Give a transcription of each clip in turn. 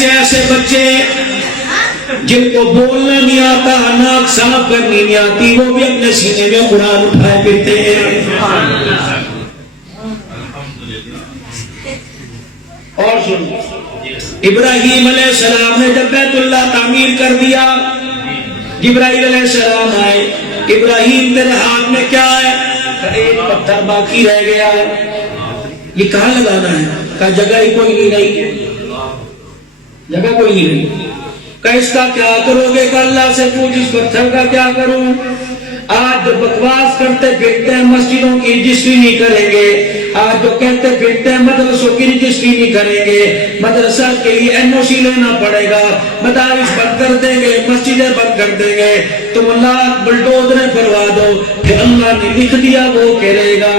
ایسے ایسے بچے جن کو بولنا نہیں آتا، ناک صاف کرنی نہیں آتی، وہ بھی اپنے سینے میں قرآن اٹھائے پھرتے ہیں۔ اور سن، ابراہیم علیہ السلام نے جب بیت اللہ تعمیر کر دیا، جبرائیل علیہ السلام آئے، ابراہیم تیرے ہاتھ میں کیا ہے؟ ایک پتھر باقی رہ گیا ہے، یہ کہاں لگانا ہے؟ کہا جگہ ہی کوئی نہیں رہی، جگہ کوئی نہیں رہی۔ کہ اس کا کیا کرو گے؟ کہ اللہ سے پوچھ اس پتھر کا کیا کروں؟ آج جو بکواس کرتے پھرتے ہیں مسجدوں کی رجسٹری نہیں کریں گے، آج جو کہتے پھرتے ہیں مدرسوں کی رجسٹری نہیں کریں گے، مدرسہ کے لیے این او سی لینا پڑے گا، مدارس بند کر دیں گے، مسجدیں بند کر دیں گے، تم اللہ بلڈوزریں کروا دو، پھر اللہ نے لکھ دیا وہ کرے گا۔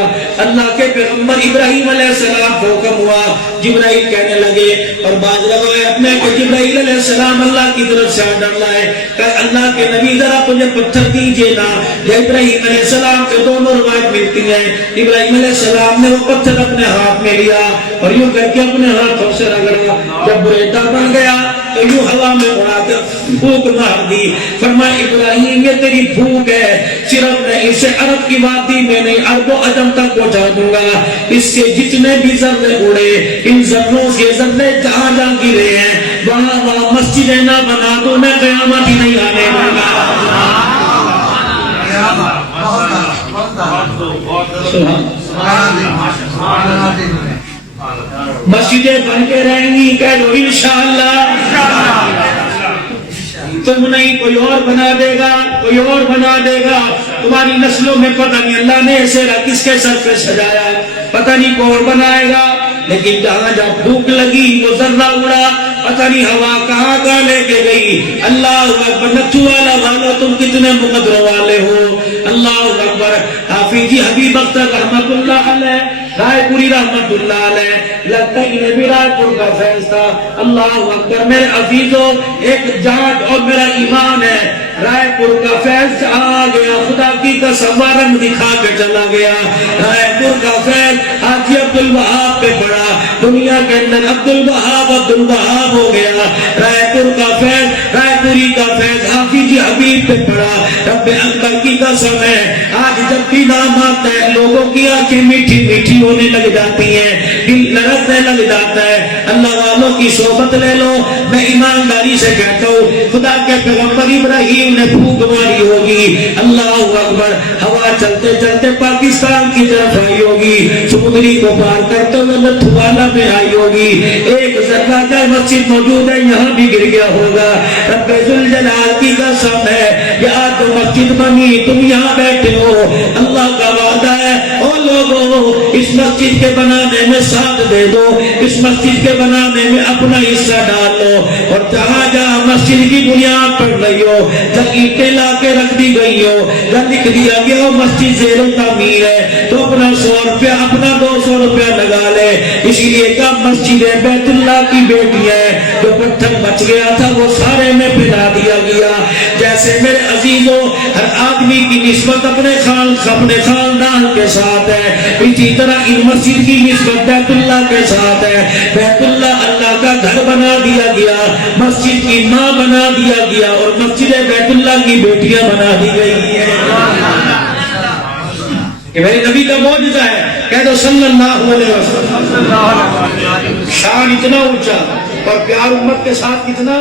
اللہ کے پیغمبر ابراہیم علیہ السلام کو حکم ہوا، جبرائیل کہنے لگے، اور بعض لوگ اپنے کہ جبرائیل علیہ السلام اللہ کی طرف سے ڈر لائے کہ اللہ کے نبی ذرا مجھے پتھر دیجیے نا۔ ابراہیم علیہ السلام کے دونوں روایت ملتی ہیں، ابراہیم علیہ السلام نے وہ پتھر اپنے ہاتھ میں لیا اور یوں کر کے اپنے ہاتھوں سے رگڑا، جب بریٹا بن گیا تو یوں ہوا میں اڑا کر پھونک مار دی۔ فرمایا ابراہیم یہ تیری پھونک ہے، صرف میں اسے عرب کی وادی میں نہیں عرب و عجم تک پہنچا دوں گا، اس سے جتنے بھی ذرے اڑے، ان ذروں سے ذرے جہاں جہاں گرے ہیں وہاں وہاں مسجدیں نہ بنا دو، میں قیامت ہی نہیں آنے دوں گا۔ مسجدیں بن کے رہیں گی، کہہ دو انشاءاللہ، تم نہیں کوئی اور بنا دے گا، کوئی اور بنا دے گا، تمہاری نسلوں میں پتہ نہیں اللہ نے اسے کس کے سر پہ سجایا، پتہ نہیں کون بنائے گا، لیکن جہاں جہاں بھوک لگی وہ ذرہ اڑا، پتہ نہیں ہوا کہاں کہاں لے کے گئی۔ اللہ اکبر، نتھو والا والو تم کتنے مقدروں والے ہو، اللہ اکبر۔ حافظ جی حبیب اختر رحمت اللہ علیہ، رائے پوری رحمت اللہ علیہ، لگتا ہے یہ رائے پور کا فیض تھا۔ اللہ اکبر میرے عزیزوں، ایک جانچ اور میرا ایمان ہے، رائے پور کا فیض آ گیا، خدا کی قسم رنگ دکھا کے چلا گیا۔ رائے پور کا فیض حاجی عبدالوہاب پہ پڑا، دنیا کے اندر عبدالوہاب ہو گیا۔ رائے پور کا فیض، رائے پوری کا فیض حافظ جی حبیب پہ پڑا۔ رب اکبر کی قسم ہے، آج جب بھی نام آتا ہے لوگوں کی آنکھیں میٹھی میٹھی ہونے لگ جاتی ہیں، دل لڑکنے لگ جاتا ہے۔ اللہ والوں کی صحبت لے لو، میں ایمانداری سے کہتا ہوں خدا کے پیغمبر ابراہیم نے پھونک ماری ہوگی، اللہ اکبر، ہوا چلتے چلتے پاکستان کی طرف آئی ہوگی، سمندری کو پار کرتے ہوئے نتھوالا میں آئی ہوگی، ایک ذرہ کا مسجد موجود ہے یہاں بھی گر گیا ہوگا۔ رب ذوالجلال کی قسم ہے، یا تو مسجد بنی تم یہاں بیٹھے ہو، اللہ کا وعدہ ہے او لوگوں اس مسجد کے بنانے میں ساتھ دے دو، اس مسجد کے بنانے میں اپنا حصہ ڈال لو، اور جہاں جہاں مسجد کی بنیاد پڑ رہی ہو، جب اینٹیں لا کے رکھ دی گئی ہو، جب لکھ دیا گیا ہو مسجد زیر تعمیر ہے، تو اپنا 100 روپیہ اپنا 200 روپیہ لگا لے۔ اسی لیے کہ مسجد بیت اللہ کی بیٹی ہے، جو پتھر بچ گیا تھا وہ سارے میں پھیلا دیا گیا۔ جیسے میرے عزیزوں ہر آدمی کی نسبت اپنے خاندان کے ساتھ ہے، اسی طرح ان مسجد کی نسبت بیت اللہ کے ساتھ ہے۔ بیت اللہ اللہ کا گھر بنا دیا گیا، مسجد کی ماں بنا دیا گیا، اور مسجد بیت اللہ کی بیٹیاں بنا دی گئی ہیں۔ یہ میرے نبی کا معجزہ ہے، کہہ دو صلی اللہ علیہ وسلم۔ شان اتنا اونچا اور پیار امت کے ساتھ کتنا